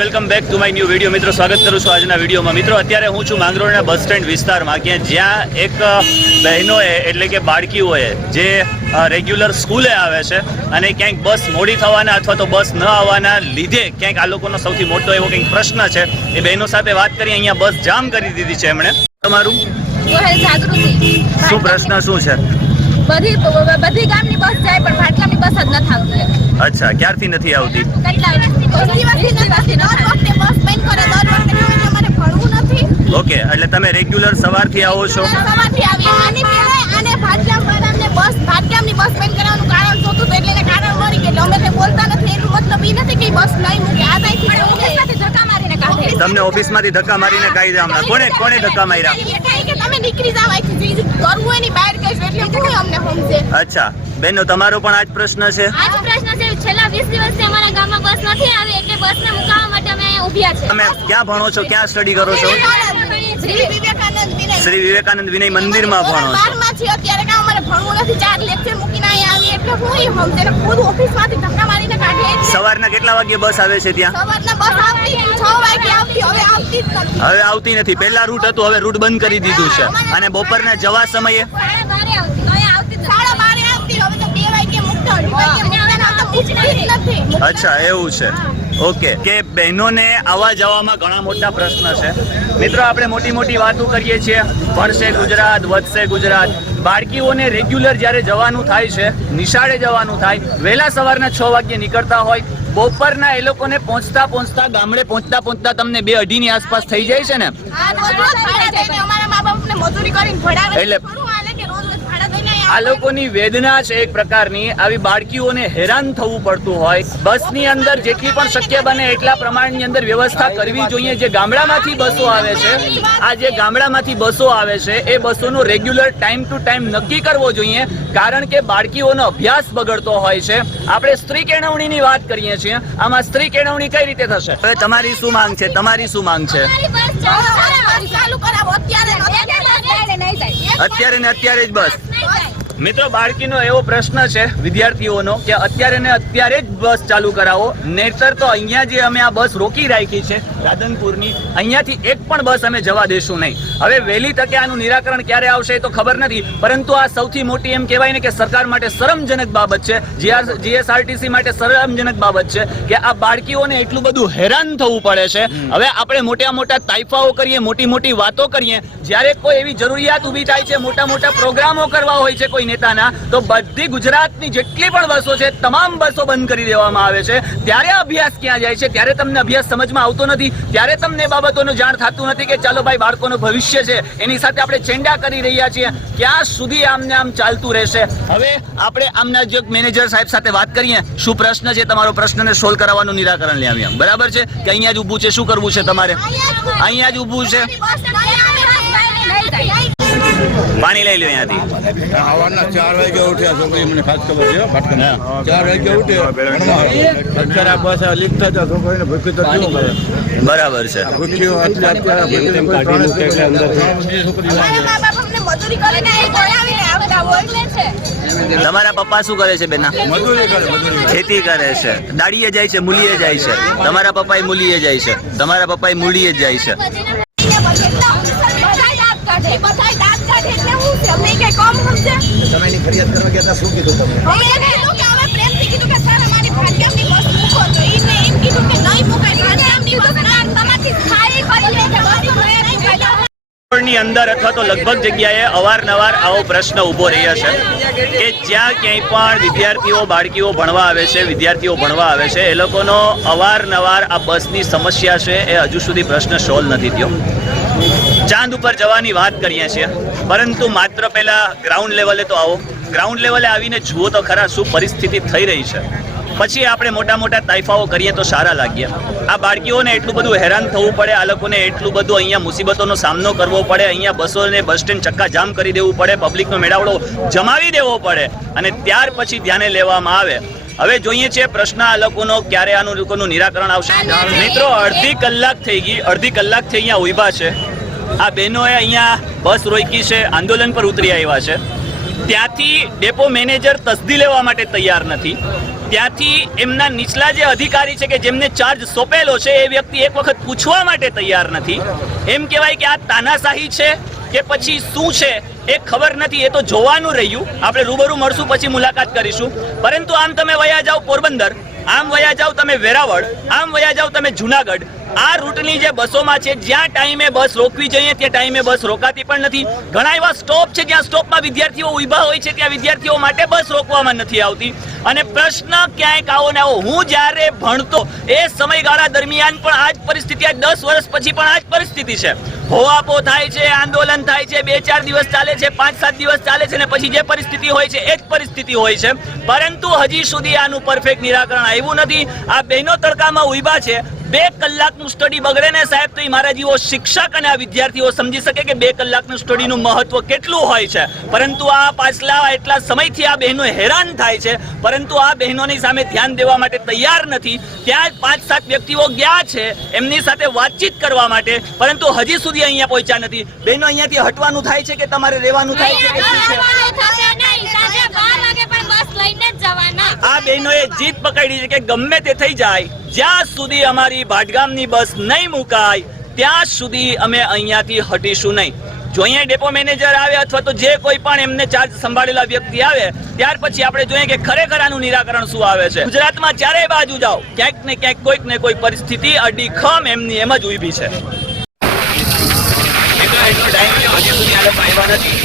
Welcome back to my new video. મિત્રો સ્વાગત કરું છું આજના વિડીયોમાં। મિત્રો અત્યારે હું છું માંગરોળના બસ સ્ટેન્ડ વિસ્તારમાં કે જ્યાં એક બહેનોએ એટલે કે બાળકીઓએ જે રેગ્યુલર સ્કૂલે આવે છે અને ક્યાંક બસ મોડી થવાના અથવા તો બસ ન આવવાના લીધે ક્યાંક આ લોકોનો સૌથી મોટો એવો કંઈક પ્રશ્ન છે। એ બહેનો સાથે વાત કરી, અહીંયા બસ જામ કરી દીધી છે એમણે। તમારું શું પ્રશ્ન શું છે? બધી ગામની બસ જાય પણ ભાટલાની બસ જ નથી આવતી। અચ્છા, ક્યારથી નથી આવતી? ઓકે, એટલે તમે રેગ્યુલર સવારથી આવો છો? સવારથી આવી આની પહેલા આને ભાટલાવાળાને ભાટલાની બસ બંધ કરાવવાનું કારણ જોતું તો એટલે કારણ મરી ગયું। અમે તે બોલતા નથી એનો મતલબ એ નથી કે બસ નહીં મૂકે। આ તાઈથી ઓફિસમાંથી ધક્કા મારીને કાઢે। તમને ઓફિસમાંથી ધક્કા મારીને કાઢી દે? કોને ધક્કા માર્યા? કે તમે નીકળી જાવ અહીંથી, જે કરવું એની બહાર કહીશ એટલે કોઈ અમને સમજે। અચ્છા બેનો, તમારો પણ આ જ પ્રશ્ન છે? આ જ પ્રશ્ન છે। છેલ્લા 20 દિવસથી અમારા ગામમાં બસ નથી આવી એટલે બસને મુકાવવા માટે અમે અહીંયા ઊભ્યા છે। તમે ક્યાં ભણો છો, ક્યાં સ્ટડી કરો છો? શ્રી વિવેકાનંદ વિનય મંદિરમાં ભણો છો? 12 માં છે અત્યારે કામ અમારે ભણવું નથી। 4 લેક્ચર મૂકીને અહીંયા આવી એટલે હું એ સમજે ને ખુદ ઓફિસમાંથી ધક્કા મારીને કાઢે। સવારના કેટલા વાગે બસ આવે છે ત્યાં? સવારના બસ આવતી 6 વાગે આવતી, હવે આવતી જ નથી। હવે આવતી નથી। પહેલા રૂટ હતું, હવે રૂટ બંધ કરી દીધું છે। અને બપોરના જવા સમયે 12:30 આવતી, તો અહીંયા આવતી જ નથી। 12:30 આવતી, હવે તો 2 વાગે મૂકતા નથી। અચ્છા એવું છે। ઓકે, કે બહેનોને આવવા જવામાં ઘણા મોટા પ્રશ્ન છે। મિત્રો આપણે મોટી વાતો કરીએ છીએ, ભણશે ગુજરાત, વધશે ગુજરાત। બાળકીઓને રેગ્યુલર જ્યારે જવાનું થાય છે, નિશાળે જવાનું થાય, વહેલા સવારના 6 વાગ્યે નીકળતા હોય, બપોરના એ લોકોને પહોંચતા ગામડે પહોંચતા તમને 2-2:30 ની આસપાસ થઈ જાય છે ને? એટલે આ લોકોની વેદના છે એક પ્રકારની। આવી બાળકીઓને હેરાન થવું પડતું હોય। બસની અંદર જેટલી પણ શક્ય બને એટલા પ્રમાણની અંદર વ્યવસ્થા કરવી જોઈએ। જે ગામડામાંથી બસો આવે છે, આ જે ગામડામાંથી બસો આવે છે એ બસોનો રેગ્યુલર ટાઈમ ટુ ટાઈમ નક્કી કરવો જોઈએ, કારણ કે બાળકીઓનો અભ્યાસ બગડતો હોય છે। આપણે સ્ત્રી કેળવણીની વાત કરીએ છીએ, આમાં સ્ત્રી કેળવણી કઈ રીતે થશે? હવે તમારી શું માંગ છે? તમારી શું માંગ છે? અત્યારે ને અત્યારે જ બસ। મિત્રો બાળકીનો એવો પ્રશ્ન છે વિદ્યાર્થીઓનો કે અત્યારે ને અત્યારે જ બસ ચાલુ કરાવો, નહીતર તો અહીંયા જે અમે આ બસ રોકી રાખી છે રાધનપુરની, અહીંયાથી એક પણ બસ અમે જવા દેશું નહીં। હવે વહેલી તકે આનું નિરાકરણ ક્યારે આવશે એ તો ખબર નથી, પરંતુ આ સૌથી મોટી એમ કહેવાય ને કે સરકાર માટે શરમજનક બાબત છે, જીએસઆરટીસી માટે શરમજનક બાબત છે કે આ બાળકીઓને એટલું બધું હેરાન થવું પડે છે। હવે આપણે મોટા તાઇફાઓ કરીએ, મોટી વાતો કરીએ, જ્યારે કોઈ એવી જરૂરિયાત ઊભી થાય છે, મોટા પ્રોગ્રામો કરવા હોય છે કોઈ નેતાના, તો બધી ગુજરાતની જેટલી પણ બસો છે તમામ બસો બંધ કરી દેવામાં આવે છે। ત્યારે અભ્યાસ ક્યાં જાય છે? ત્યારે તમને અભ્યાસ સમજમાં આવતો નથી, ત્યારે તમને બાબતોનું જાણ થતું નથી કે ચાલો ભાઈ બાળકોનું ભવિષ્ય છે, એની સાથે આપણે ચેંડા કરી રહ્યા છીએ। ક્યાં સુધી આમ ચાલતું રહેશે? હવે આપણે આમના જે મેનેજર સાહેબ સાથે વાત કરીએ, શું પ્રશ્ન છે તમારો? પ્રશ્નને સોલ્વ કરાવવાનું નિરાકરણ લઈ આવ્યા, બરાબર છે? કે અહીંયા જ ઊભું છે? શું કરવું છે તમારે? અહીંયા જ ઊભું છે? પાણી લઈ લો અહીંયાથી। સવારના 4 વાગે ઉઠ્યા, છોકરી મને ખાસ ખબર છે। 4 વાગે ઉઠે અત્યારે બસ લીક થતા છોકરીને ભૂખી તો કેવું કરે? બરાબર છે। તમારા પપ્પા શું કરે છે બેના? મજૂરી કરે, ખેતી કરે છે, દાડીએ જાય છે, મૂલીએ જાય છે? તમારા પપ્પા મૂલીએ જાય છે? તમારા પપ્પા મૂલીએ જ જાય છે? તમે એની ફરિયાદ કરવા ગયા હતા, શું કીધું તમે? ની અંદર અથવા તો લગભગ જગ્યાએ અવારનવાર આવો પ્રશ્ન ઊભો રહ્યો છે કે જ્યાં ક્યાંય પણ વિદ્યાર્થીઓ બાળકીઓ ભણવા આવે છે, વિદ્યાર્થીઓ ભણવા આવે છે, એ લોકોનો અવારનવાર આ બસની સમસ્યા છે એ હજુ સુધી પ્રશ્ન સોલ્વ નથી થયો। ચાંદ ઉપર જવાની વાત કરીએ છીએ, પરંતુ માત્ર પહેલા ગ્રાઉન્ડ લેવલે તો આવો, ગ્રાઉન્ડ લેવલે આવીને જુઓ તો ખરા શું પરિસ્થિતિ થઈ રહી છે, પછી આપણે મોટા તાઇફાઓ કરીએ તો સારા લાગીએ। આ બાળકીઓને એટલું બધું હેરાન થવું પડે, આ લોકોને એટલું બધું અહીંયા મુસીબતોનો સામનો કરવો પડે, અહીંયા બસોને બસ સ્ટેન્ડ ચક્કા જામ કરી દેવું પડે, પબ્લિકનો મેળાવડો જમાવી દેવો પડે, અને ત્યાર પછી ધ્યાને લેવામાં આવે। હવે જોઈએ છે પ્રશ્ન આ લોકોનો ક્યારે આનું લોકોનું નિરાકરણ આવશે। મિત્રો અડધી કલાક થઈ ગઈ, અડધી કલાકથી અહીંયા ઊભા છે આ બહેનોએ, અહીંયા બસ રોકી છે, આંદોલન પર ઉતરી આવ્યા છે। ત્યાંથી ડેપો મેનેજર તસદી લેવા માટે તૈયાર નથી। ત્યાંથી એમના નીચલા જે અધિકારી છે કે જેમને ચાર્જ સોંપેલો છે એ વ્યક્તિ એક વખત પૂછવા માટે તૈયાર નથી. એમ કહેવાય કે આ તાનાશાહી છે કે પછી શું છે એ ખબર નથી. એ તો જોવાનું રહ્યું. આપણે રૂબરૂ મળશું, પછી મુલાકાત કરીશું. પરંતુ આમ તમે વયા જાઓ પોરબંદર, આમ વયા જાઓ તમે વેરાવળ, આમ વયા જાઓ તમે જુનાગઢ, આ રૂટની જે બસોમાં છે જ્યાં ટાઈમે બસ રોકવી જોઈએ ત્યાં ટાઈમે બસ રોકાતી પણ નથી. ઘણા એવા સ્ટોપ છે જ્યાં સ્ટોપમાં વિદ્યાર્થીઓ ઊભા હોય છે, ત્યાં વિદ્યાર્થીઓ માટે બસ રોકવામાં નથી આવતી. અને પ્રશ્ન ક્યાંક આવો ને આવો. હું જ્યારે ભણતો એ સમયગાળા દરમિયાન પણ આ જ પરિસ્થિતિ, આજ 10 વર્ષ પછી પણ આ જ પરિસ્થિતિ છે. હોવાપો થાય છે, આંદોલન થાય છે, 2-4 દિવસ ચાલે છે, 5-7 દિવસ ચાલે છે, ને પછી જે પરિસ્થિતિ હોય છે એ જ પરિસ્થિતિ હોય છે. પરંતુ હજી સુધી આનું પરફેક્ટ નિરાકરણ આવ્યું નથી. આ બહેનો તડકામાં ઊભા છે. 2 કલાકનું સ્ટડી બગડે ને સાહેબ, તો મારા જેવો શિક્ષક અને આ વિદ્યાર્થીઓ સમજી શકે કે 2 કલાકનું સ્ટડીનું મહત્વ કેટલું હોય છે. પરંતુ આ પાછલા એટલા સમયથી આ બહેનો હેરાન થાય છે, પરંતુ આ બહેનોની સામે ધ્યાન દેવા માટે તૈયાર નથી. ત્યાં જ 5-7 વ્યક્તિઓ ગયા છે એમની સાથે વાતચીત કરવા માટે, પરંતુ હજી સુધી અહીંયા પહોંચ્યા નથી. બહેનો અહીંયાથી હટવાનું થાય છે કે તમારે રહેવાનું થાય છે કે શું છે? આ બહેનોએ જીત પકડી છે કે ગમે તે થઈ જાય, જ્યાં સુધી અમારી ભાટગામની બસ નહીં મુકાય ત્યાં સુધી અમે અહીંયાથી હટીશું નહીં. જો અહીંયા ડેપો મેનેજર આવે અથવા તો જે કોઈ પણ એમને ચાર્જ સંભાળેલા વ્યક્તિ આવે, ત્યાર પછી આપણે જોઈએ કે ખરેખર આનું નિરાકરણ શું આવે છે. ગુજરાતમાં ચારે બાજુ જાઓ, ક્યાંક ને ક્યાંક કોઈક ને કોઈ પરિસ્થિતિ અડીખમ એમની એમ જ ઊભી છે. હજી સુધી આ લોકો આવ્યા નથી.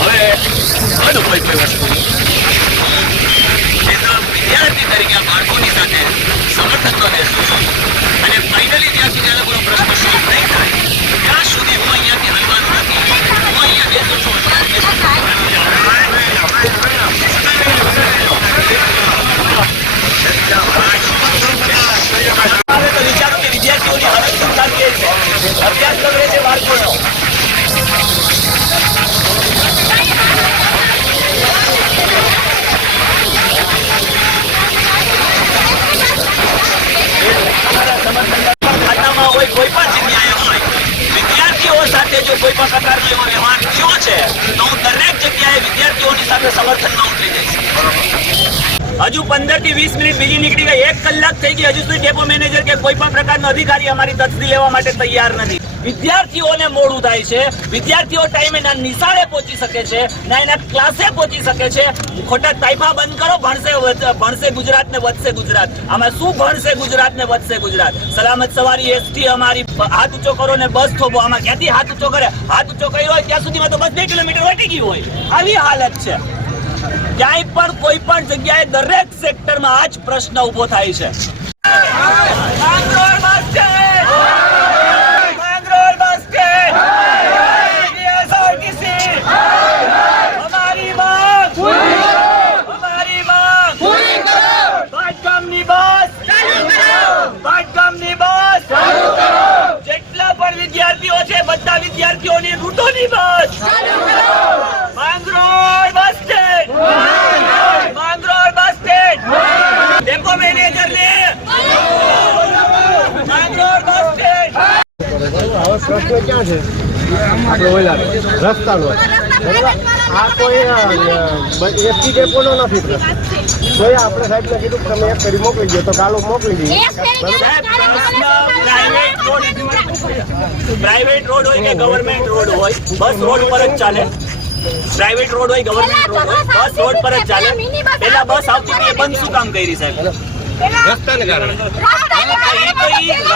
હવે કોઈ વસ્તુ વિદ્યાર્થી તરીકે બાળકોની સાથે સમર્થન તો રહેશું અને ફાઇનલી ત્યાં સુધી આ લોકોનો પ્રશ્ન સોલ્વ નહીં થાય ત્યાં સુધી હું અહીંયાથી હલવાનું નથી. હું અહીંયા બેસું છું. વિચારો કે વિદ્યાર્થીઓની હાલત શું ચાલી રહી છે, અભ્યાસ કરે છે બાળકોનો. ખાતામાં હોય, કોઈ પણ જગ્યાએ હોય, વિદ્યાર્થીઓ સાથે જો કોઈ પણ પ્રકારનો એવો વ્યવહાર થયો છે તો હું દરેક જગ્યાએ વિદ્યાર્થીઓની સાથે સમર્થનમાં ઉતરી જઈશ. હજુ 15 થી 20 મિનિટ બીજી નીકળી ગઈ, 1 કલાક થઈ ગઈ, હજુ સુધી ડેપો મેનેજર કે કોઈ પણ પ્રકારનો અધિકારી અમારી તસ્દી લેવા માટે તૈયાર નથી. વિદ્યાર્થીઓને મોડું થાય છે, વિદ્યાર્થીઓ ટાઈમે ના નિશાળે પહોંચી શકે છે, ના એના ક્લાસે પહોંચી શકે છે. ખોટા તાઇફા બંધ કરો. ભણશે ગુજરાત ને વધશે ગુજરાત. આમાં શું ભણશે ગુજરાત ને વધશે ગુજરાત? સલામત સવારી એસટી અમારી, હાથ ઊંચો કરો ને બસ થોભો. આમાં ક્યાંથી હાથ ઊંચો કરે? હાથ ઊંચો કર્યો હોય ત્યાં સુધીમાં તો બસ 2 કિલોમીટર વટી ગઈ હોય. આવી હાલત છે. ક્યાંય પણ કોઈ પણ જગ્યાએ દરેક સેક્ટરમાં આ જ પ્રશ્ન ઉભો થાય છે. જેટલા પણ વિદ્યાર્થીઓ છે બધા વિદ્યાર્થીઓની રૂટોની bus Mangrol bus stand, Mangrol bus stand, depot manager ને માંગરોળ બસ સ્ટેન્ડ. હવે પ્રશ્ન ક્યાં છે? આપણે ઓલા રસ્તાનો. બરાબર, આ કોઈ એસટી ડેપોનો નથી પ્રશ્ન. તો આપણે સાહેબને કીધું કે તમે એક કરી મોકલી દો, તો કાલો મોકલી દઈએ. પ્રાઇવેટ રોડ હોય કે ગવર્મેન્ટ રોડ હોય, બસ રોડ પર જ ચાલે. પ્રાઇવેટ રોડ હોય, ગવર્મેન્ટ રોડ હોય, બસ રોડ પર જ ચાલે. પેલા બસ આવતી હતી એ બંધ શું કામ કરી સાહેબ? રસ્તાને કારણે.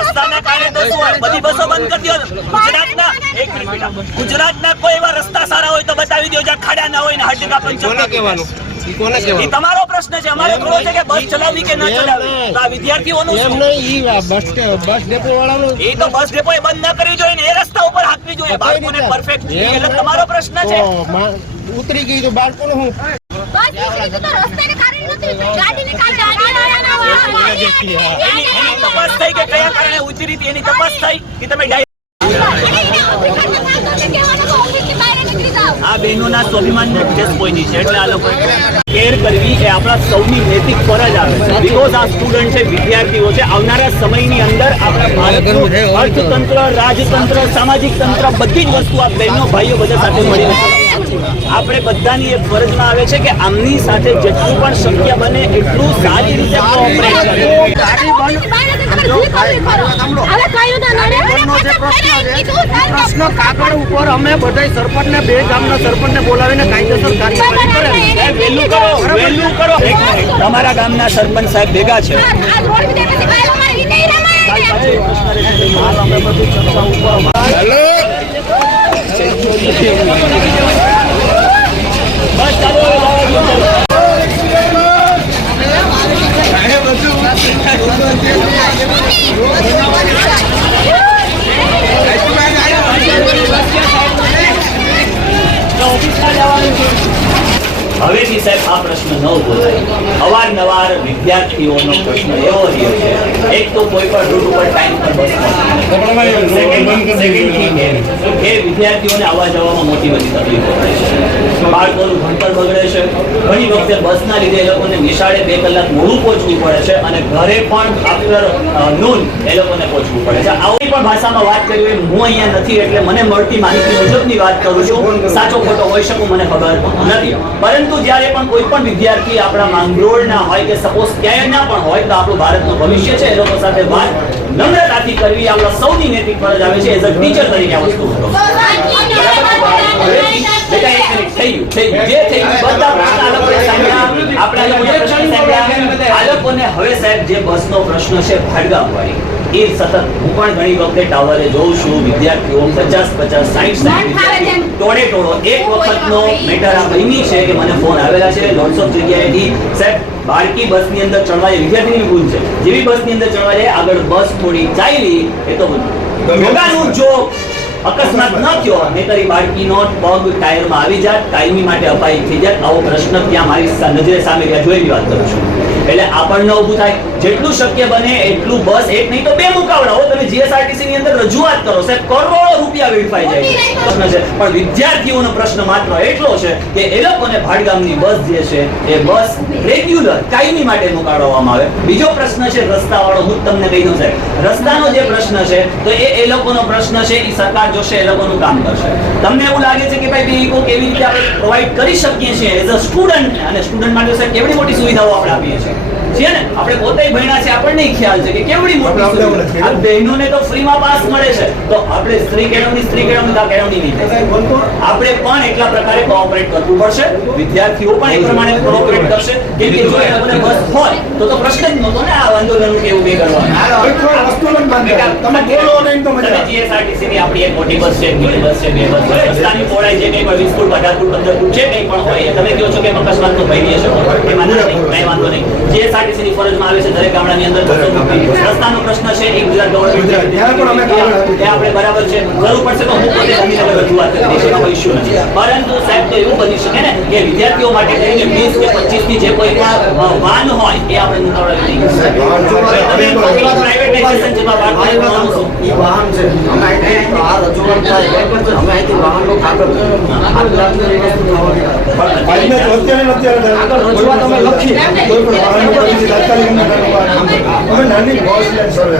રસ્તાના કારણે તો શું બધી બસો બંધ કરી દો. ગુજરાતના એક મિનિટ, ગુજરાતના કોઈ એવા રસ્તા સારા હોય તો બતાવી દો જ્યાં ખાડા ના હોય ને હડકા પંચર કહેવાનું. એ તમારો પ્રશ્ન છે. અમારો થોડો છે કે બસ ચલાવવી કે ના ચલાવવી. તો આ વિદ્યાર્થીઓનું એમ નહીં, બસ ડેપો વાળાનું એ તો બસ ડેપો એ બંધ ન કરવી જોઈએ ને એ રસ્તા ઉપર હાંકવી જોઈએ બાળકોને પરફેક્ટ. એટલે તમારો પ્રશ્ન છે. ઉતરી ગઈ તો બાળકોનું હું એની તપાસ થઈ કે કયા કારણે ઉતરી હતી એની તપાસ થઈ કે તમે આ બહેનોના સ્વાભિમાનને ઠેસ પહોંચી છે. એટલે આ લોકો કેર કરવી એ આપણા સૌની નૈતિક ફરજ આવે છે. બીકોઝ આ સ્ટુડન્ટ છે, વિદ્યાર્થીઓ છે. આવનારા સમયની અંદર આપણા ભારતનું અર્થતંત્ર, રાજતંત્ર, સામાજિક તંત્ર બધી જ વસ્તુ આ બહેનો ભાઈઓ બધા સાથે મળીને આપણે બધાની એક ફરજમાં આવે છે કે આમની સાથે જેટલું પણ શક્ય બને એટલું સારી રીતે કોઓપરેટ કરે. પ્રશ્ન કાગળ ઉપર અમે બધા સરપંચને બે ગામના સરપંચને બોલાવીને કાયદેસર કાર્યવાહી કરેલી. સાહેબ, વહેલું કરો, વહેલું કરો. એક મિનિટ. તમારા ગામના સરપંચ સાહેબ ભેગા છે. બસ ચાલો, હવેથી સાહેબ આ પ્રશ્ન ન ઉભો થાય. અવારનવાર વિદ્યાર્થીઓનો પ્રશ્ન એવો રહ્યો છે, એક તો કોઈ પણ રૂટ ઉપર ટાઈમ પર બસ એ વિદ્યાર્થીઓને આવવા જવામાં મોટી બધી તકલીફો થાય છે. બાળકોનું ભણતર બગડે છે. ઘણી વખતે બસના લીધે એ લોકોને નિશાળે 2 કલાક મોડું પહોંચવું પડે છે અને ઘરે પણ આફ્ટર નૂન એ લોકોને પહોંચવું પડે છે. આવી પણ ભાષામાં વાત કરી હોય. હું અહીંયા નથી એટલે મને મળતી માહિતી મુજબની વાત કરું છું. સાચો ખોટો હોઈ શકું મને ખબર નથી, પરંતુ જ્યારે પણ કોઈ પણ વિદ્યાર્થી આપણા માંગરોળના હોય કે સપોઝ ક્યાંય ના પણ હોય તો આપણું ભારતનું ભવિષ્ય છે, એ લોકો સાથે વાત નમ્રતાથી કરવી આપણા સૌની નૈતિક ફરજ આવે છે. એઝ અ ટીચર તરીકે આ વસ્તુ કરો. બેટા, એક મિનિટ થઈ ગયું. જે થઈ ગયું બધા પ્રશ્ન આ લોકોએ સાંભળ્યા. આપણા લોકોએ પ્રશ્ન સાંભળ્યા. આ લોકોને હવે સાહેબ જે બસનો પ્રશ્ન છે ભાડગામ વાળી, એ સતત હું પણ ઘણી વખતે ટાવરે જોઉં છું. વિદ્યાર્થીઓ 50, 60 ટોળે ટોળો એક વખતનો મેટર આ બની છે કે મને ફોન આવેલા છે લોટ્સ ઓફ જગ્યાએથી. સાહેબ, બાળકી બસની અંદર ચડવા જાય, વિદ્યાર્થીની ભૂલ છે. જેવી બસની અંદર ચડવા જાય આગળ બસ થોડી ચાલી એ તો ભોગાનું જો અકસ્માત ન થયો નહીંતર બાળકીનો પગ ટાયરમાં આવી જાત, કાયમી માટે અપાઈ થઈ જાત. આવો પ્રશ્ન ત્યાં મારી નજરે સામે જોયેલી વાત કરું છું. એટલે આપણને ઊભું થાય જેટલું શક્ય બને એટલું બસ એક નહીં તો 2 મુકાવડાવો. તમે જીએસઆરટીસી ની અંદર રજૂઆત કરો સાહેબ, કરોડો રૂપિયા વેડફાઈ જાય છે. પ્રશ્ન છે પણ વિદ્યાર્થીઓનો પ્રશ્ન માત્ર એટલો છે કે એ લોકોને ભાડગામની બસ જે છે એ બસ રેગ્યુલર કાયમી માટે મુકાવવામાં આવે. બીજો પ્રશ્ન છે રસ્તાવાળો. હું તમને કહી દઉં સાહેબ, રસ્તાનો જે પ્રશ્ન છે તો એ લોકોનો પ્રશ્ન છે. એ સરકાર જોશે, એ લોકોનું કામ કરશે. તમને એવું લાગે છે કે ભાઈ વેહિકલ કેવી રીતે આપણે પ્રોવાઈડ કરી શકીએ છીએ એઝ અ સ્ટુડન્ટ, અને સ્ટુડન્ટ માટે સાહેબ કેવડી મોટી સુવિધાઓ આપણે આપીએ છીએ છે ને. આપણે પોતે ભણ્યા છે, આપણને ખ્યાલ છે કે કેવડી મોટી સુવિધા. આ બહેનોને તો ફ્રીમાં પાસ મળે છે, તો આપણે સ્ત્રી કેળવણી નહીં થાય. આપણે પણ એટલા પ્રકારે કોઓપરેટ કરવું પડશે. વિદ્યાર્થીઓ પણ એ પ્રમાણે કોઓપરેટ કરશે. કેમ કે જો એ લોકોને બસ હોય તો પ્રશ્ન જ નહોતો ને આ આંદોલન કેવું બે કરવાનું. તમે જીએસઆરટીસી ની આપણી એક મોટી બસ છે, મોટી બસ છે, 2 બસ છે. રસ્તાની પહોળાઈ જે કંઈ પણ 20 ફૂટ, 18 ફૂટ, 15 ફૂટ જે કંઈ પણ હોય તમે કહો છો કે અકસ્માતનો ભય રહી શકો, એમાં નહીં, કંઈ વાંધો નહીં. જીએસઆરટીસી ની ફરજમાં આવે છે દરેક ગામડાની અંદર રસ્તાનો પ્રશ્ન છે. એ ગુજરાત ગવર્મેન્ટ આપણે બરાબર છે કરવું પડશે તો હું પોતે ગાંધીનગર રજૂઆત કરી દઈશ, એનો કોઈ ઇશ્યુ નથી. પરંતુ સાહેબ તો એવું બની શકે ને કે વિદ્યાર્થીઓ માટે થઈને 20 કે 25 ની જે કોઈ વાન હોય એ આપણે મુકાવડાવી દઈએ. પ્રાઇવેટાઇઝેશન જેમાં વાત કરવાનું ઈ વાહન છે. અમે અહીંથી આ રજૂઆત થાય અમે અહીંથી વાહનનો કાગળ રજૂઆત અમે લખી કોઈ પણ વાહનનો તાત્કાલિક અમે નાની બસ લાઈન સર્વે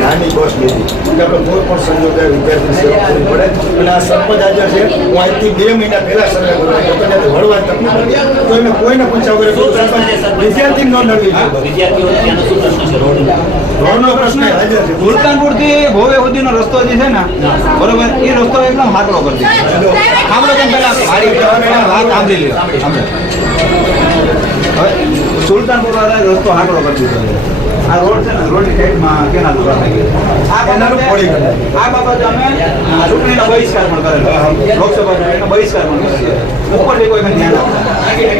નાની બસ લીધી કે આપણે કોઈ પણ સંજોગે વિદ્યાર્થી સેવા કરવી પડે. અને આ સરપંચ આજે છે, હું આજથી 2 મહિના પહેલા સર્વે કરવા વળવા તકલીફ નથી તો એને કોઈને પૂછ્યા વગર વિદ્યાર્થી ન નડવી જોઈએ. વિદ્યાર્થીઓને ત્યાંનો શું પ્રશ્ન છે? રોડનો પ્રશ્ન હાજર છે. સુલતાનપુર થી ભોવે સુધીનો રસ્તો જે છે ને બરોબર, એ રસ્તો એકદમ હાકડો કરી દીધો. સાંભળો તમે પેલા મારી વાત સાંભળી લ્યો. હવે સુલતાનપુર વાળા રસ્તો હાકડો કરી દીધો છે. આ રોડ છે ને, રોડની સાઈડમાં કેનાલ ઉભા થઈ ગયો. આ બાબતે અમે ચૂંટણીનો બહિષ્કાર પણ કરેલો, લોકસભા ચૂંટણીનો બહિષ્કાર પણ કરેલો. ઉપરથી કોઈ ધ્યાન આપતા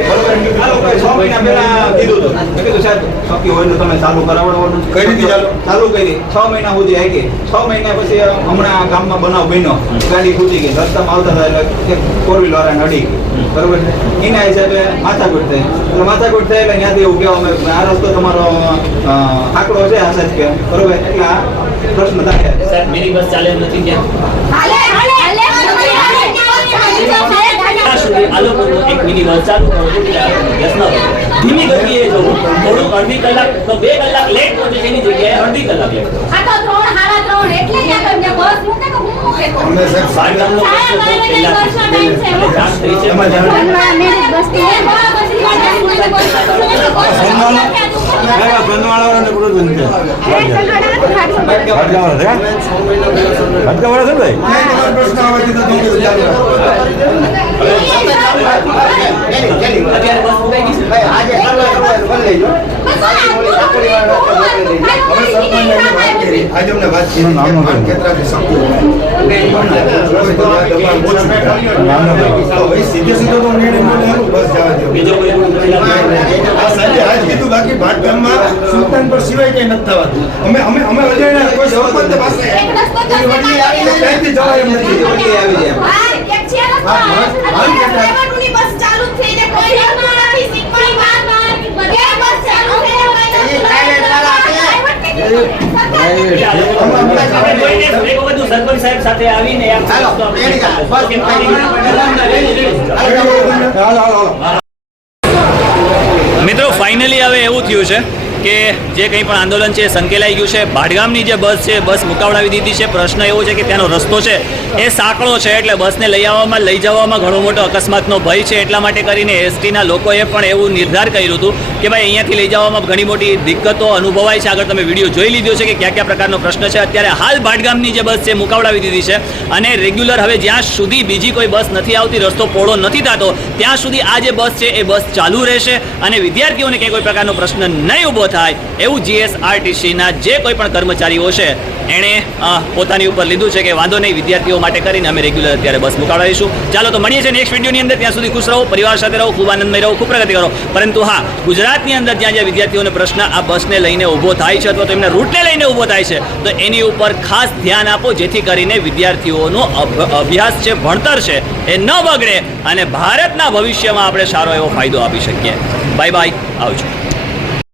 બરોબર. આ લોકોએ 6 મહિના પહેલા કીધું હતું. મેં કીધું સાહેબ શક્ય હોય તો તમે ચાલુ કરાવવાનું. કઈ રીતે ચાલુ કરી? 6 મહિના સુધી આવી. 6 મહિના પછી હમણાં ગામમાં બનાવ બન્યો, ગાડી ખૂટી ગઈ, રસ્તામાં આવતા હતા એટલે 4 વ્હીલર વાળાને અડી ગઈ બરોબર છે. એના હિસાબે માથાકૂટ થઈ. એટલે માથાકૂટ થાય એટલે ત્યાંથી એવું કહેવા અમે આ રસ્તો તમારો આંકડો છે આ સાહેબ કે બરોબર. એટલે આ પ્રશ્ન થાય સાહેબ મિની બસ ચાલે એમ નથી ત્યાં. આ લોકોનું એક મિની બસ ચાલુ કરો ધીમી ગતિએ જવું, થોડું અડધી કલાક તો 2 કલાક લેટ પહોંચે એની જગ્યાએ અડધી કલાક લેટ. આ તો 3 સાડા 3 એટલે ત્યાં તમને બસ મૂકે તો હું મૂકે તો અમે સાહેબ બાળકામનો પ્રશ્ન તો પહેલાથી છે. એટલે જાણ થઈ છે. સનવાળાને પૂરું બંધ છે. ભટકાવાળા છે? ભટકાવાળા છે ભાઈ? પ્રશ્ન આવવાથી તો તમે ચાલુ રાખો. અત્યારે બસ મુકાઈ ગઈ છે. આજે આજે અમને વાત કરી ખેતરાથી શક્તિ સીધે સીધો તો નિર્ણય બસ જવા દો. બીજો કોઈ આ સાંજે આજ કીધું બાકી ભાટગામમાં સુલતાન પર સિવાય કઈ નથી થવાતું. અમે અમે અમે અજાણ્યા કોઈ સરપંચ પાસે ત્યાંથી જવાય એમ નથી. હા એક છે ડ્રાઈવરની બસ ચાલુ જ થઈ જાય કોઈ નથી શીખવાની વાત બસ ચાલુ થઈ સરપંચ સાહેબ સાથે આવીને મિત્રો ફાઇનલી હવે એવું થયું છે કે જે કંઈ પણ આંદોલન છે એ સંકેલાઈ ગયું છે. ભાટગામની જે બસ છે બસ મુકાવડાવી દીધી છે. પ્રશ્ન એવો છે કે ત્યાંનો રસ્તો છે એ સાંકડો છે એટલે બસને લઈ આવવામાં લઈ જવામાં ઘણો મોટો અકસ્માતનો ભય છે. એટલા માટે કરીને એસટીના લોકોએ પણ એવું નિર્ધાર કર્યું હતું કે ભાઈ અહીંયાથી લઈ જવામાં ઘણી મોટી દિક્કતો અનુભવાય છે. આગળ તમે વિડીયો જોઈ લીધો છે કે કયા કયા પ્રકારનો પ્રશ્ન છે. અત્યારે હાલ ભાટગામની જે બસ છે મુકાવડાવી દીધી છે અને રેગ્યુલર હવે જ્યાં સુધી બીજી કોઈ બસ નથી આવતી, રસ્તો પહોળો નથી થતો, ત્યાં સુધી આ જે બસ છે એ બસ ચાલુ રહેશે અને વિદ્યાર્થીઓને કંઈ કોઈ પ્રકારનો પ્રશ્ન નહીં ઊભો થાય એવું જીએસઆરટીસીના જે કોઈ પણ કર્મચારીઓ છે એણે પોતાની ઉપર લીધું છે કે વાંધો નહીં, વિદ્યાર્થીઓ માટે કરીને અમે રેગ્યુલર અત્યારે બસ મુકાવડાવીશું. ચાલો તો મળીએ છીએ નેક્સ્ટ વિડીયોની અંદર. ત્યાં સુધી ખુશ રહો, પરિવાર સાથે રહો, ખૂબ આનંદમય રહો, ખૂબ પ્રગતિ કરો. પરંતુ હા, ગુજરાતની અંદર જ્યાં જ્યાં વિદ્યાર્થીઓને પ્રશ્ન આ બસને લઈને ઊભો થાય છે અથવા તો એમના રૂટને લઈને ઊભો થાય છે તો એની ઉપર ખાસ ધ્યાન આપો જેથી કરીને વિદ્યાર્થીઓનો અભ્યાસ છે, ભણતર છે એ ન બગડે અને ભારતના ભવિષ્યમાં આપણે સારો એવો ફાયદો આપી શકીએ. બાય બાય, આવજો.